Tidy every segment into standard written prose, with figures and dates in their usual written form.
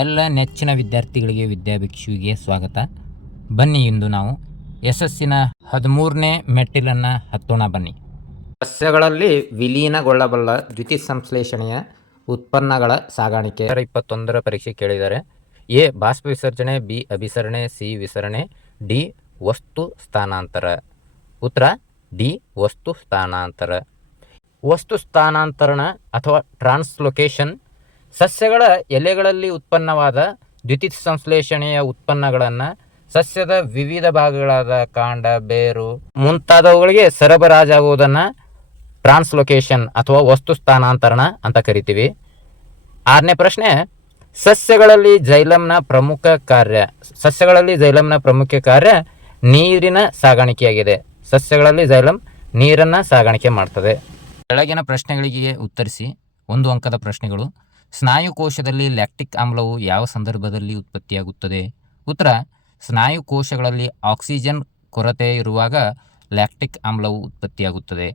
ಎಲ್ಲ ನೆಚ್ಚಿನ ವಿದ್ಯಾರ್ಥಿಗಳಿಗೆ ವಿದ್ಯಾಭಿಕ್ಷುವಿಗೆ ಸ್ವಾಗತ. ಬನ್ನಿ, ಇಂದು ನಾವು ಯಶಸ್ಸಿನ 13ನೇ ಮೆಟ್ಟಿಲನ್ನು ಹತ್ತೋಣ. ಬನ್ನಿ. ಸಸ್ಯಗಳಲ್ಲಿ ವಿಲೀನಗೊಳ್ಳಬಲ್ಲ ದ್ಯುತಿಸಂಶ್ಲೇಷಣೆಯ ಉತ್ಪನ್ನಗಳ ಸಾಗಾಣಿಕೆ 21ರ ಪರೀಕ್ಷೆ ಕೇಳಿದ್ದಾರೆ. ಎ ಬಾಷ್ಪ ವಿಸರ್ಜನೆ, ಬಿ ಅಭಿಸರಣೆ, ಸಿ ವಿಸರಣೆ, ಡಿ ವಸ್ತು ಸ್ಥಾನಾಂತರ. ಉತ್ತರ ಡಿ ವಸ್ತು ಸ್ಥಾನಾಂತರ. ವಸ್ತು ಸ್ಥಾನಾಂತರಣ ಅಥವಾ ಟ್ರಾನ್ಸ್ಲೊಕೇಶನ್ ಸಸ್ಯಗಳ ಎಲೆಗಳಲ್ಲಿ ಉತ್ಪನ್ನವಾದ ದ್ಯುತಿಸಂಶ್ಲೇಷಣೆಯ ಉತ್ಪನ್ನಗಳನ್ನು ಸಸ್ಯದ ವಿವಿಧ ಭಾಗಗಳಾದ ಕಾಂಡ, ಬೇರು ಮುಂತಾದವುಗಳಿಗೆ ಸರಬರಾಜಾಗುವುದನ್ನು ಟ್ರಾನ್ಸ್ಲೊಕೇಶನ್ ಅಥವಾ ವಸ್ತು ಸ್ಥಾನಾಂತರಣ ಅಂತ ಕರಿತೀವಿ. 6ನೇ ಪ್ರಶ್ನೆ, ಸಸ್ಯಗಳಲ್ಲಿ ಜೈಲಂನ ಪ್ರಮುಖ ಕಾರ್ಯ ನೀರಿನ ಸಾಗಾಣಿಕೆಯಾಗಿದೆ. ಸಸ್ಯಗಳಲ್ಲಿ ಜೈಲಂ ನೀರನ್ನು ಸಾಗಾಣಿಕೆ ಮಾಡ್ತದೆ. ಕೆಳಗಿನ ಪ್ರಶ್ನೆಗಳಿಗೆ ಉತ್ತರಿಸಿ. 1 ಅಂಕದ ಪ್ರಶ್ನೆಗಳು. ಸ್ನಾಯುಕೋಶದಲ್ಲಿ ಲ್ಯಾಕ್ಟಿಕ್ ಆಮ್ಲವು ಯಾವ ಸಂದರ್ಭದಲ್ಲಿ ಉತ್ಪತ್ತಿಯಾಗುತ್ತದೆ? ಉತ್ತರ ಸ್ನಾಯುಕೋಶಗಳಲ್ಲಿ ಆಕ್ಸಿಜನ್ ಕೊರತೆ ಇರುವಾಗ ಲ್ಯಾಕ್ಟಿಕ್ ಆಮ್ಲವು ಉತ್ಪತ್ತಿಯಾಗುತ್ತದೆ.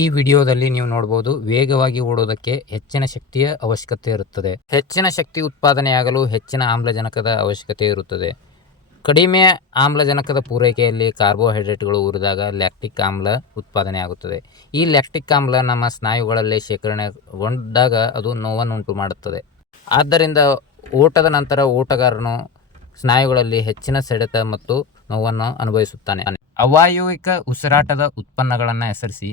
ಈ ವಿಡಿಯೋದಲ್ಲಿ ನೀವು ನೋಡ್ಬೋದು, ವೇಗವಾಗಿ ಓಡೋದಕ್ಕೆ ಹೆಚ್ಚಿನ ಶಕ್ತಿಯ ಅವಶ್ಯಕತೆ ಇರುತ್ತದೆ. ಹೆಚ್ಚಿನ ಶಕ್ತಿ ಉತ್ಪಾದನೆಯಾಗಲು ಹೆಚ್ಚಿನ ಆಮ್ಲಜನಕದ ಅವಶ್ಯಕತೆ ಇರುತ್ತದೆ. ಕಡಿಮೆ ಆಮ್ಲಜನಕದ ಪೂರೈಕೆಯಲ್ಲಿ ಕಾರ್ಬೋಹೈಡ್ರೇಟ್ಗಳು ಉರಿದಾಗ ಲ್ಯಾಕ್ಟಿಕ್ ಆಮ್ಲ ಉತ್ಪಾದನೆ ಆಗುತ್ತದೆ. ಈ ಲ್ಯಾಕ್ಟಿಕ್ ಆಮ್ಲ ನಮ್ಮ ಸ್ನಾಯುಗಳಲ್ಲಿ ಶೇಖರಣೆಗೊಂಡಾಗ ಅದು ನೋವನ್ನುಂಟು ಮಾಡುತ್ತದೆ. ಆದ್ದರಿಂದ ಓಟದ ನಂತರ ಓಟಗಾರನು ಸ್ನಾಯುಗಳಲ್ಲಿ ಹೆಚ್ಚಿನ ಸೆಳೆತ ಮತ್ತು ನೋವನ್ನು ಅನುಭವಿಸುತ್ತಾನೆ. ಅವಾಯವಿಕ ಉಸಿರಾಟದ ಉತ್ಪನ್ನಗಳನ್ನು ಹೆಸರಿಸಿ.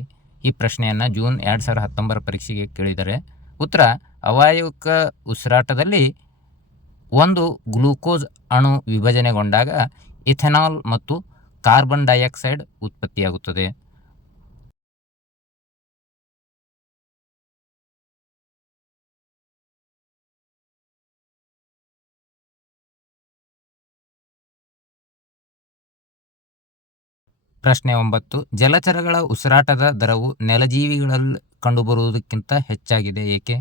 ಈ ಪ್ರಶ್ನೆಯನ್ನು ಜೂನ್ 2019 ಪರೀಕ್ಷೆಗೆ ಕೇಳಿದರೆ ಉತ್ತರ ಅವಾಯವಿಕ ಉಸಿರಾಟದಲ್ಲಿ ಒಂದು ಗ್ಲೂಕೋಸ್ ಅಣು ವಿಭಜನೆಗೊಂಡಾಗ ಇಥೆನಾಲ್ ಮತ್ತು ಕಾರ್ಬನ್ ಡೈಆಕ್ಸೈಡ್ ಉತ್ಪತ್ತಿಯಾಗುತ್ತದೆ. ಪ್ರಶ್ನೆ 9, ಜಲಚರಗಳ ಉಸಿರಾಟದ ದರವು ನೆಲಜೀವಿಗಳಲ್ಲಿ ಕಂಡುಬರುವುದಕ್ಕಿಂತ ಹೆಚ್ಚಾಗಿದೆ, ಏಕೆ?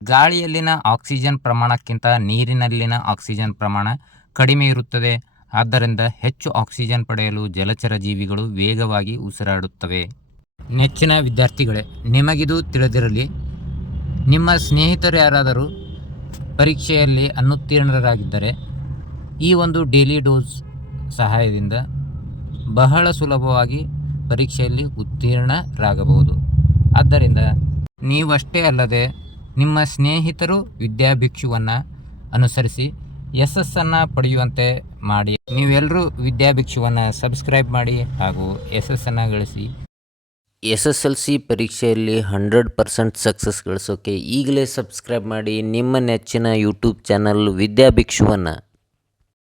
ಗಾಳಿಯಲ್ಲಿನ ಆಕ್ಸಿಜನ್ ಪ್ರಮಾಣಕ್ಕಿಂತ ನೀರಿನಲ್ಲಿನ ಆಕ್ಸಿಜನ್ ಪ್ರಮಾಣ ಕಡಿಮೆ ಇರುತ್ತದೆ. ಆದ್ದರಿಂದ ಹೆಚ್ಚು ಆಕ್ಸಿಜನ್ ಪಡೆಯಲು ಜಲಚರ ಜೀವಿಗಳು ವೇಗವಾಗಿ ಉಸಿರಾಡುತ್ತವೆ. ನೆಚ್ಚಿನ ವಿದ್ಯಾರ್ಥಿಗಳೇ, ನಿಮಗಿದು ತಿಳಿದಿರಲಿ. ನಿಮ್ಮ ಸ್ನೇಹಿತರು ಯಾರಾದರೂ ಪರೀಕ್ಷೆಯಲ್ಲಿ ಅನುತ್ತೀರ್ಣರಾಗಿದ್ದರೆ ಈ ಒಂದು ಡೈಲಿ ಡೋಸ್ ಸಹಾಯದಿಂದ ಬಹಳ ಸುಲಭವಾಗಿ ಪರೀಕ್ಷೆಯಲ್ಲಿ ಉತ್ತೀರ್ಣರಾಗಬಹುದು. ಆದ್ದರಿಂದ ನೀವಷ್ಟೇ ಅಲ್ಲದೆ ನಿಮ್ಮ ಸ್ನೇಹಿತರು ವಿದ್ಯಾಭಿಕ್ಷುವನ್ನು ಅನುಸರಿಸಿ ಯಶಸ್ಸನ್ನು ಪಡೆಯುವಂತೆ ಮಾಡಿ. ನೀವೆಲ್ಲರೂ ವಿದ್ಯಾಭಿಕ್ಷುವನ್ನು ಸಬ್ಸ್ಕ್ರೈಬ್ ಮಾಡಿ ಹಾಗೂ ಯಶಸ್ಸನ್ನು ಗಳಿಸಿ. SSLC ಪರೀಕ್ಷೆಯಲ್ಲಿ 100% ಸಕ್ಸಸ್ ಗಳಿಸೋಕೆ ಈಗಲೇ ಸಬ್ಸ್ಕ್ರೈಬ್ ಮಾಡಿ ನಿಮ್ಮ ನೆಚ್ಚಿನ ಯೂಟ್ಯೂಬ್ ಚಾನಲ್ ವಿದ್ಯಾಭಿಕ್ಷುವನ್ನು.